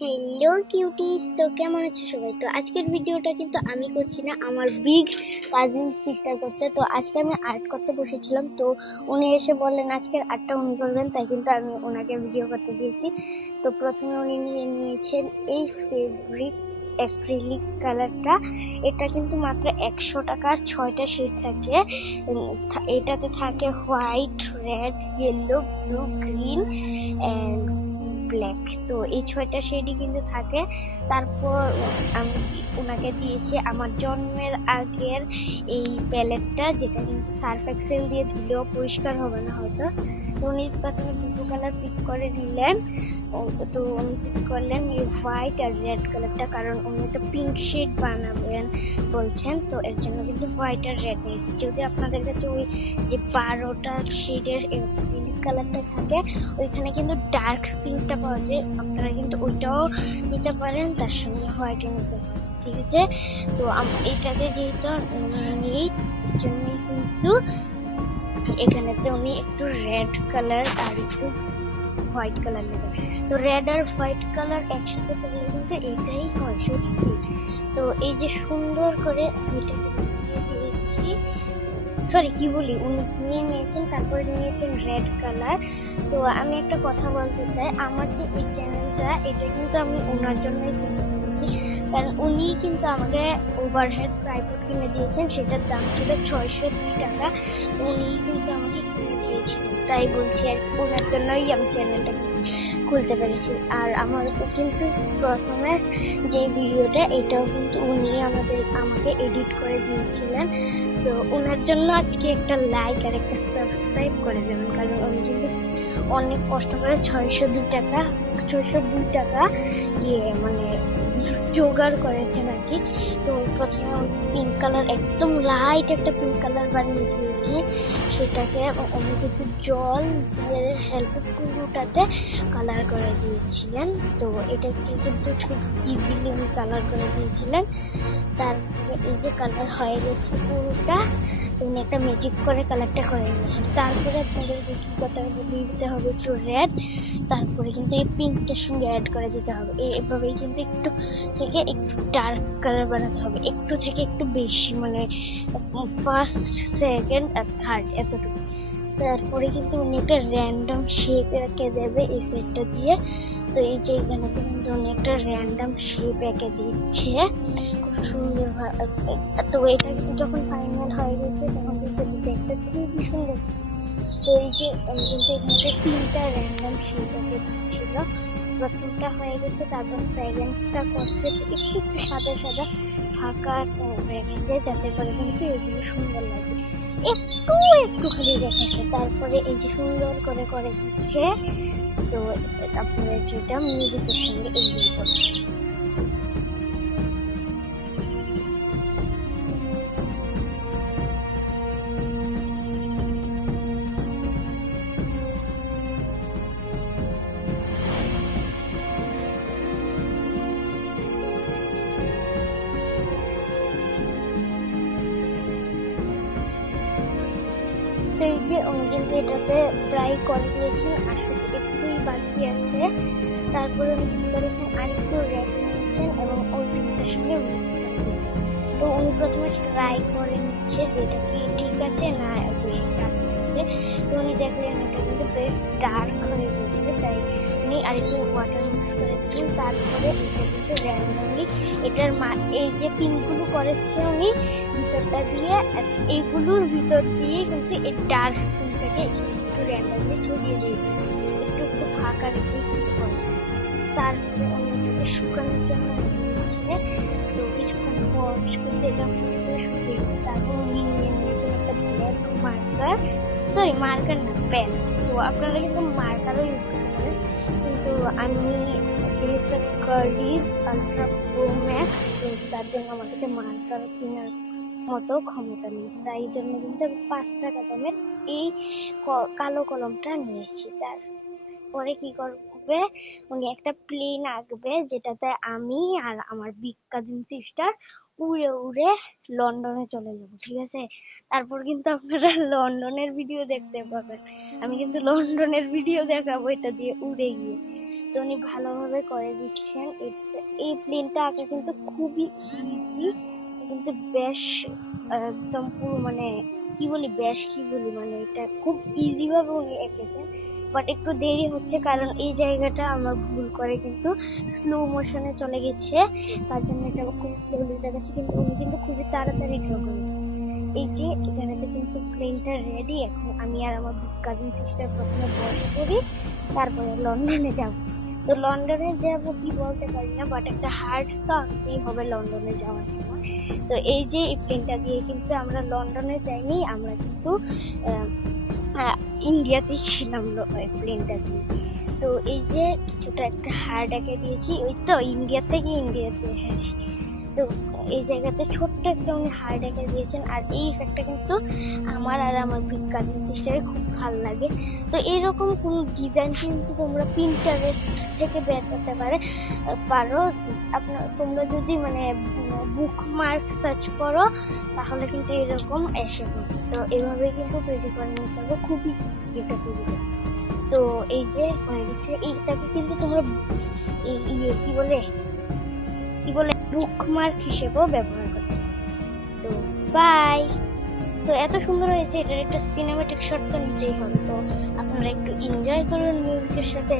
Hello cuties, তো কেমন আছো সবাই? তো আজকের ভিডিওটা কিন্তু আমি করছি না, আমার বিগ কাজিন সিস্টার করছে। তো আজকে আমি আর্ট করতে বসেছিলাম, তো উনি এসে বললেন আজকের আর্টটা উনি করবেন, তাই কিন্তু আমি ওনাকে ভিডিও করতে দিয়েছি। তো প্রথমে উনি নিয়েছেন এই ফেব্রিক অ্যাক্রিলিক কালারটা। এটা কিন্তু মাত্র 100 টাকার 6টা শেড থাকে। এটাতে থাকে white, red, yellow, blue, green and black. তো এই 6টা শেডই কিন্তু থাকে। তারপর আমি ওনাকে দিয়েছি আমার জন্মের আগের এই প্যালেটটা, যেটা কিন্তু সার্ফ এক্সেল দিয়ে ধুলেও পরিষ্কার হবে না হয়তো। তো উনি প্রথমে দুটো কালার পিক করে নিলেন। তো উনি পিক করলেন এই হোয়াইট আর রেড কালারটা, কারণ উনি একটা পিঙ্ক শেড বানাবেন বলছেন। তো এর জন্য কিন্তু হোয়াইট আর রেড নিয়েছি। যদি আপনাদের কাছে ওই যে 12টা শেডের পিঙ্ক কালারটা থাকে, ওইখানে কিন্তু ডার্ক পিঙ্কটা পাওয়া যায়, আপনারা কিন্তু ওইটাও নিতে পারেন, তার সঙ্গে হোয়াইটও নিতে পারেন, ঠিক আছে? তো এটাতে যেহেতু নেই, এর জন্যই কিন্তু এখানেতে উনি একটু রেড কালার আর একটু হোয়াইট কালার নেবেন। তো রেড আর হোয়াইট কালার একসাথে করলে কিন্তু এটাই হয় সত্যি। তো এই যে সুন্দর করে এটাকে দিয়ে দিয়েছি, সরি কি বলি, উনি নিয়ে নিয়েছেন, তারপরে নিয়েছেন রেড কালার। তো আমি একটা কথা বলতে চাই, আমার যে এই চ্যানেলটা, এটা কিন্তু আমি ওনার জন্যই করতে পেরেছি, কারণ উনি কিন্তু আমাকে ওভারহেড ট্রাইপড কিনে দিয়েছেন, সেটার দাম ছিল 602 টাকা। উনি কিন্তু আমাকে কিনে দিয়েছিলেন, তাই বলছি আর ওনার জন্যই আমি চ্যানেলটা খুলতে পেরেছি। আর আমার কিন্তু প্রথমে যে ভিডিওটা, এটাও কিন্তু উনি আমাকে এডিট করে দিয়েছিলেন। তো ওনার জন্য আজকে একটা লাইক আর একটা সাবস্ক্রাইব করে দেবেন, কারণ উনি কিন্তু অনেক কষ্ট করে 602 টাকা মানে জোগাড় করেছেন আর কি। তো প্রথমে পিঙ্ক কালার, একদম লাইট একটা পিঙ্ক কালার বানিয়ে দিয়েছে, সেটাকে উনি কিন্তু জল হেল্পে পুরোটাতে কালার করে দিয়েছিলেন। তো এটাকে কিন্তু খুব ইজিলি উনি কালার করে দিয়েছিলেন। তারপরে এই যে কালার হয়ে গেছে পুরোটা, উনি একটা ম্যাজিক করে কালারটা করে দিয়েছেন। তারপরে আপনাদেরকে কি করতে হবে, দিতে হবে একটু রেড, তারপরে কিন্তু এই পিঙ্কটার সঙ্গে অ্যাড করে দিতে হবে। এভাবেই কিন্তু একটু থেকে একটু ডার্ক কালার বানাতে হবে, একটু থেকে একটু বেশি, মানে ফার্স্ট, সেকেন্ড আর থার্ড এতটুকু। তারপরে কিন্তু উনি একটা র্যান্ডম শেপ এঁকে দেবে এই সেটটা দিয়ে। তো এই যে এখানে কিন্তু উনি একটা র্যান্ডম শেপ এঁকে দিচ্ছে খুব সুন্দর ভাবে। তো এটা যখন ফাইনাল হয়ে গেছে, তখন কিন্তু দেখতে খুবই সুন্দর। তো এই যে কিন্তু এখানে 3টা র্যান্ডম শেপ এঁকে দিচ্ছিল। প্রথমটা হয়ে গেছে, তারপর সেকেন্ডটা করছে, একটু একটু সাদা সাদা ফাঁকা রেখেছে, যাতে করে কিন্তু এগুলো সুন্দর লাগে, একটু একটু খালি রেখেছে। তারপরে এই যে সুন্দর করে করে দিচ্ছে। তো আপনারা যেটা মিউজিকের সঙ্গে এনজয় করবেন। এই যে উনি কিন্তু এটাতে প্রায় করে দিয়েছেন, আসলে একটুই বাকি আছে। তারপরে উনি কি করেছেন, আরেকটু রেড নিয়েছেন এবং ওই পিঙ্কটার সঙ্গে মিক্স করে দিয়েছেন। তো উনি প্রথমে ট্রাই করে নিচ্ছে যে এটা কি ঠিক আছে না বেশি ডার্ক হচ্ছে। তো উনি দেখলেন এটা কিন্তু বেশ ডার্ক হয়ে গেছে, তাই উনি আরেকটু ওয়াটার মিক্স করে দিলেন। তারপরে এটা কিন্তু র্যান্ডমলি এটার এই যে পিঙ্কগুলো করেছে উনি ভিতরটা দিয়ে, এইগুলোর ভিতর দিয়ে কিন্তু এই ডার্ক পিঙ্কটাকে একটু র্যান্ডমলি ছড়িয়ে দিয়েছে, একটু একটু ফাঁকা রেখে কিন্তু করে। তারপরে অন্যটাকে শুকানোর জন্য দিয়েছে। তো কিছুক্ষণ পর কিন্তু এটা পুরো শুকিয়ে গেছে। তারপর উনি নিয়ে নিয়েছেন একটা ব্ল্যাক মার্কার, সরি মার্কার না, পেন। তো আপনারা কিন্তু মার্কারও ইউজ করতে পারেন, কিন্তু আমি যেহেতু কার্লিভস আলট্রা প্রো ম্যাক্স, তার জন্য আমার কাছে মার্কার কেনার মতো ক্ষমতা নেই, তাই জন্য কিন্তু আমি 5 টাকা দামের এই কালো কলমটা নিয়েছি। তারপরে কি করবে, উনি একটা প্লেন আঁকবে, যেটাতে আমি আর আমার বিগ কাজিন সিস্টার উড়ে উড়ে লন্ডনে চলে যাব, ঠিক আছে? তারপর কিন্তু আপনারা লন্ডনের ভিডিও দেখতে পাবেন, আমি কিন্তু লন্ডনের ভিডিও দেখাবো এটা দিয়ে উড়ে গিয়ে। তো উনি ভালোভাবে করে দিচ্ছেন। এই প্লেনটা আঁকা কিন্তু খুবই ইজি, কিন্তু বেশ একদম পুরো মানে কি বলি মানে এটা খুব ইজি ভাবে উনি এঁকেছেন। বাট একটু দেরি হচ্ছে কারণ এই জায়গাটা আমার ভুল করে কিন্তু স্লো মোশনে চলে গেছে, তার জন্য এটা খুব স্লোলি দেখাচ্ছে, কিন্তু উনি কিন্তু খুবই তাড়াতাড়ি ড্র করেছে। এই যে এখানেতে কিন্তু প্লেনটা রেডি। এখন আমি আর আমার কাজিন সিস্টার প্রথমে বসে পড়ি, তারপরে লন্ডনে যাব। তো লন্ডনে যাব কি বলতে পারি না, বাট একটা হার্ট তো আঁকতেই হবে লন্ডনে যাওয়ার সময়। তো এই যে এই প্লেনটা দিয়ে কিন্তু আমরা লন্ডনে যাইনি, আমরা কিন্তু ইন্ডিয়াতেই ছিলাম প্লেনটা দিয়ে। তো এই যে কিছুটা একটা হার্ট এঁকে দিয়েছি, ওই তো ইন্ডিয়া থেকে ইন্ডিয়াতে এসেছি। তো এই জায়গাতে ছোট্ট একটা উনি হার্ট এঁকে দিয়েছেন, আর এই ইফেক্টটা কিন্তু আমার আর আমার বিগ কাজিন সিস্টারের খুব ভালো লাগে। তো এইরকম কোন ডিজাইন কিন্তু তোমরা পিন্টারেস্ট থেকে বের করতে পারো। তোমরা যদি মানে বুকমার্ক সার্চ করো তাহলে কিন্তু এরকম এসে যাবে। তো এভাবে কিন্তু তৈরি করে নিতে হবে, খুবই এটা তৈরি। তো এই যে হয়ে গেছে, এইটাকে কিন্তু তোমরা কি বলে বুকমার্ক হিসেবেও ব্যবহার করতে। তো বাই। তো এত সুন্দর হয়েছে, এটার একটা সিনেমেটিক শট তো নিতেই হবে। তো আপনারা একটু এনজয় করুন মিউজিকের সাথে।